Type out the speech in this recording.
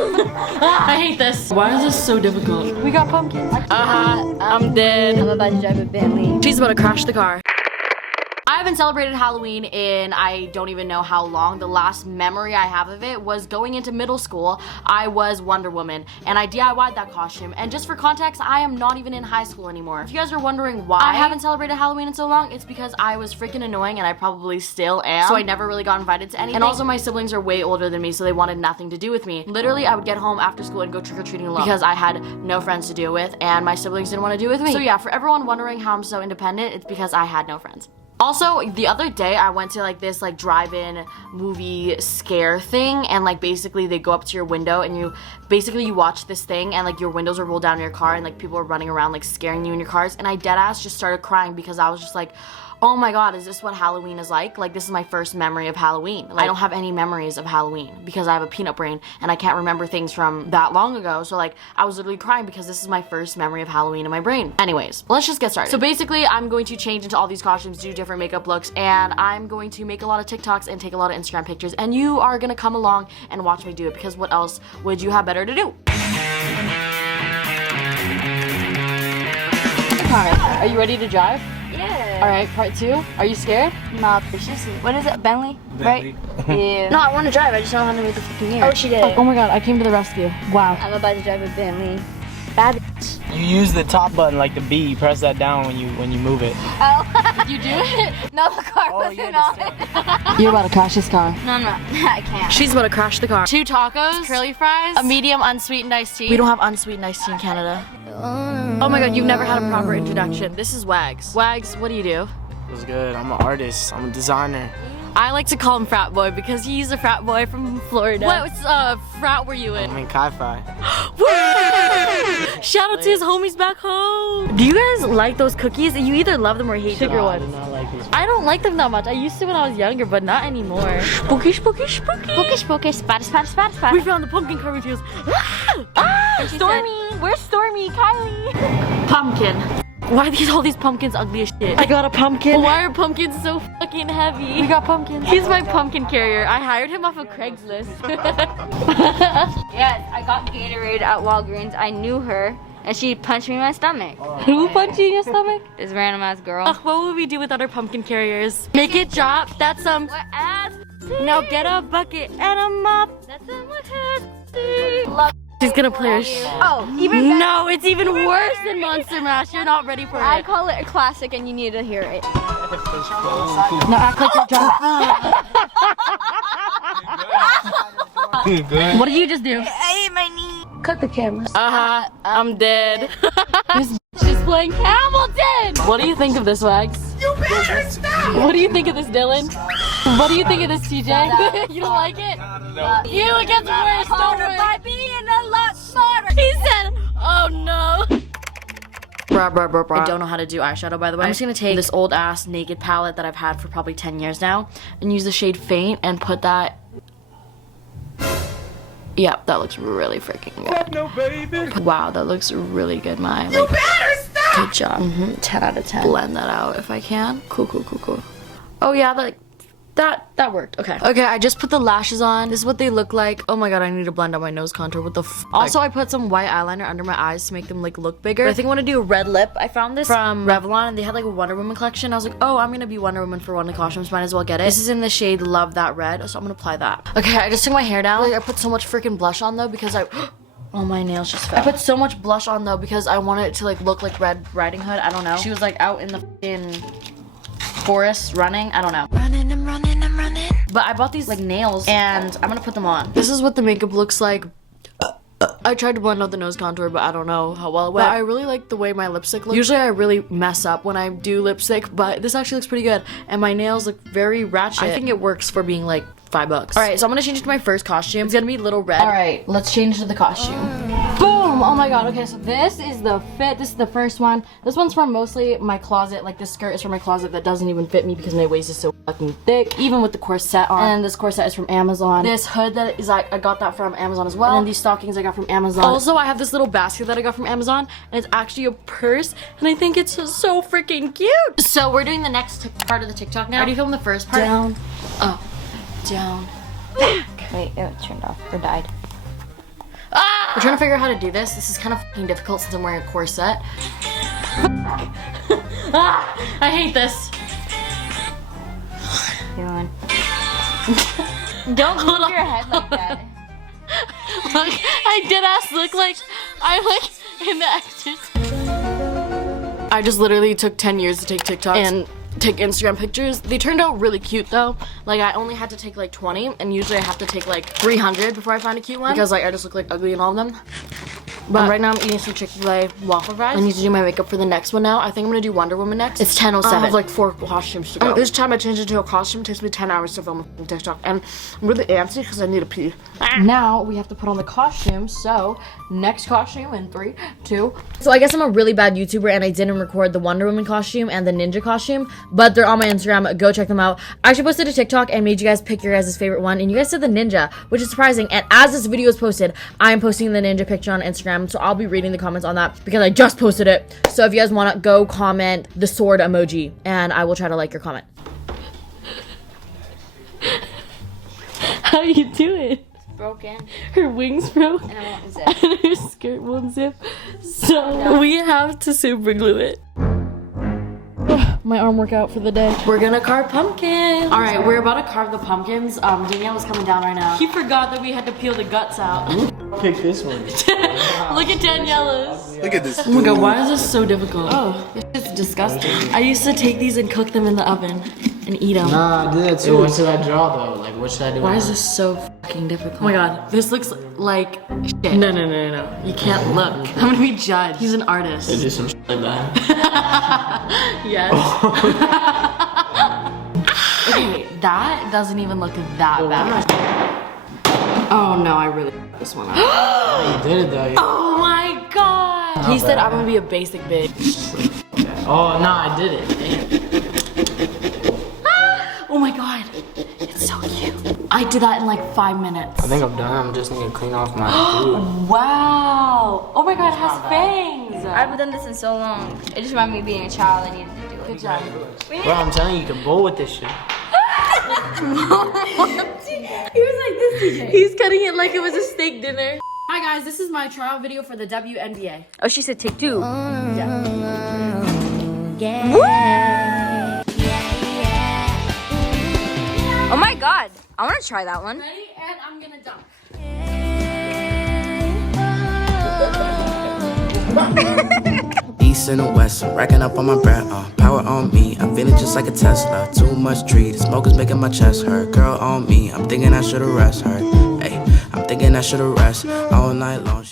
I hate this. Why is this so difficult? We got pumpkins. I'm dead. I'm about to drive a Bentley. She's about to crash the car. I haven't celebrated Halloween in I don't even know how long. The last memory I have of it was going into middle school. I was Wonder Woman and I DIY'd that costume. And just for context, I am not even in high school anymore. If you guys are wondering why I haven't celebrated Halloween in so long, it's because I was freaking annoying and I probably still am. So I never really got invited to anything. And also my siblings are way older than me, so they wanted nothing to do with me. Literally, I would get home after school and go trick-or-treating alone because I had no friends to do it with and my siblings didn't want to do it with me. So yeah, for everyone wondering how I'm so independent, it's because I had no friends. Also, the other day I went to like this like drive-in movie scare thing, and like basically they go up to your window and you watch this thing and like your windows are rolled down in your car and like people are running around like scaring you in your cars, and I deadass just started crying because I was just like, oh my god, is this what Halloween is like? Like, this is my first memory of Halloween. Like, I don't have any memories of Halloween because I have a peanut brain and I can't remember things from that long ago. So like, I was literally crying because this is my first memory of Halloween in my brain. Anyways, let's just get started. So basically, I'm going to change into all these costumes, do different makeup looks, and I'm going to make a lot of TikToks and take a lot of Instagram pictures, and you are gonna come along and watch me do it because what else would you have better to do? Hi, are you ready to drive? Yeah. Alright, part 2. Are you scared? Nah, seriously. What is it? Bentley? Right? Yeah. No, I want to drive. I just don't know how to make the fucking gear. Oh, she did. Oh my god, I came to the rescue. Wow. I'm about to drive a Bentley. Bad bitch. You use the top button like the B. You press that down when you move it. Oh. You do it? No, the car wasn't on it. You're about to crash this car. No, I'm not. I can't. She's about to crash the car. 2 tacos, curly fries, a medium unsweetened iced tea. We don't have unsweetened iced tea in Canada. Oh my god, you've never had a proper introduction. This is Wags. Wags, what do you do? What's good? I'm an artist. I'm a designer. I like to call him Frat Boy because he's a frat boy from Florida. What frat were you in? I'm in Chi-Fi. Shout out to his homies back home. Do you guys like those cookies? You either love them or hate sugar ones. I do not like these. I don't like them that much. I used to when I was younger, but not anymore. Spooky, spooky, spooky. Spooky, spooky, spat, spat, spat, spat. We found the pumpkin carving fields. Stormy! Where's Stormy? Kylie! Pumpkin. Why are all these pumpkins ugly as shit? I got a pumpkin. Why are pumpkins so fucking heavy? We got pumpkins. He's my pumpkin carrier. I hired him off of Craigslist. Yes, I got Gatorade at Walgreens. I knew her, and she punched me in my stomach. Who punched you in your stomach? This random ass girl. Ugh, what would we do without our pumpkin carriers? Make it drop. That's What ass? Now get a bucket and a mop. That's what has. She's gonna play her Oh, even better. No, it's even worse than Monster Mash. You're not ready for I it. call it a classic, and you need to hear it. Now act like you're drunk. What did you just do? I ate my knee. Cut the camera. I'm dead. She's playing Hamilton! What do you think of this, Wags? You better stop! What do you think of this, Dylan? What do you think of this, TJ? You don't like it? No. It gets worse, don't worry. By being a lot smarter. He said, oh no. I don't know how to do eyeshadow, by the way. I'm just gonna take this old ass naked palette that I've had for probably 10 years now and use the shade Faint and put that. Yep, that looks really freaking good. No, baby. Wow, that looks really good, Mai. You better stop. Good job. 10 out of 10. Blend that out if I can. Cool, cool, cool, cool. Oh yeah, that worked. Okay. Okay, I just put the lashes on. This is what they look like. Oh my god, I need to blend out my nose contour. What the f? Also, I put some white eyeliner under my eyes to make them like look bigger. But I think I want to do a red lip. I found this from Revlon and they had like a Wonder Woman collection. I was like, oh, I'm gonna be Wonder Woman for one of the costumes. Might as well get it. This is in the shade Love That Red, so I'm gonna apply that. Okay, I just took my hair down. Like, I put so much freaking blush on though because I oh, my nails just fell. I put so much blush on though because I wanted it to like look like Red Riding Hood. I don't know. She was like out in the forest running. I don't know. Running, I'm running, I'm running. But I bought these like nails and I'm gonna put them on. This is what the makeup looks like. I tried to blend out the nose contour, but I don't know how well it went. But I really like the way my lipstick looks. Usually I really mess up when I do lipstick, but this actually looks pretty good. And my nails look very ratchet. I think it works for being like $5. All right, so I'm gonna change it to my first costume. It's gonna be Little Red. All right, let's change to the costume. Boom! Oh my god, okay, so this is the fit. This is the first one. This one's from mostly my closet. Like, this skirt is from my closet that doesn't even fit me because my waist is so fucking thick, even with the corset on. And this corset is from Amazon. This hood that is like, I got that from Amazon as well. And then these stockings I got from Amazon. Also, I have this little basket that I got from Amazon, and it's actually a purse, and I think it's so freaking cute. So we're doing the next part of the TikTok now. I already filmed the first part. Down. Oh. Down. Wait, it turned off or died. We're trying to figure out how to do this. This is kind of fucking difficult since I'm wearing a corset. I hate this. Don't move your head like that. Look, I deadass look like I'm like in The Exorcist. I just literally took 10 years to take TikToks and take Instagram pictures. They turned out really cute though. Like I only had to take like 20 and usually I have to take like 300 before I find a cute one because like I just look like ugly in all of them. But right now I'm eating some Chick-fil-A waffle fries. I need to do my makeup for the next one now. I think I'm gonna do Wonder Woman next. It's 10:07. I have like 4 costumes to go. Each time I change into a costume, it takes me 10 hours to film a TikTok. And I'm really antsy because I need to pee. Now we have to put on the costume. So next costume in 3, 2. So I guess I'm a really bad YouTuber and I didn't record the Wonder Woman costume and the ninja costume, but they're on my Instagram. Go check them out. I actually posted a TikTok and made you guys pick your guys' favorite one, and you guys said the ninja, which is surprising. And as this video is posted, I am posting the ninja picture on Instagram, so I'll be reading the comments on that because I just posted it. So if you guys want to go comment the sword emoji, and I will try to like your comment. How you doing? Broken. Her wings broke And I won't zip. and her skirt won't zip, so we have to super glue it. My arm workout for the day. We're gonna carve pumpkins. All right, we're about to carve the pumpkins. Danielle is coming down right now. He forgot that we had to peel the guts out. Pick this one. Look at Daniela's. Look at this. Oh my god, why is this so difficult? Oh, it's disgusting. I used to take these and cook them in the oven and eat them. Nah, I did that too. What should I draw though? Like, what should I do? Why is this so fucking difficult? Oh my god, this looks like shit. No. You can't look. I'm gonna be judged. He's an artist. Do some shit like that. Yes. Okay, that doesn't even look that bad. Oh no, I really f***ed this one up. You did it though. Oh my god. He said I'm gonna be a basic bitch. Oh no, I did it. Oh my god, it's so cute. I did that in like 5 minutes. I think I'm done. I'm just gonna clean off my food. Wow. Oh my god, it has fangs. I haven't done this in so long. It just reminded me of being a child. I needed to do it. Good job. Bro, I'm telling you, you can bowl with this shit. He was like this. He's cutting it like it was a steak dinner. Hi guys, this is my trial video for the WNBA. Oh, she said take 2. Oh my god, I want to try that one. Ready? And I'm gonna dunk. East and the west, racking up on my breath, power on me, I'm feeling just like a Tesla. Too much tree, the smoke is making my chest hurt. Girl on me, I'm thinking I should've rest her. Hey, I'm thinking I should've rest all night long.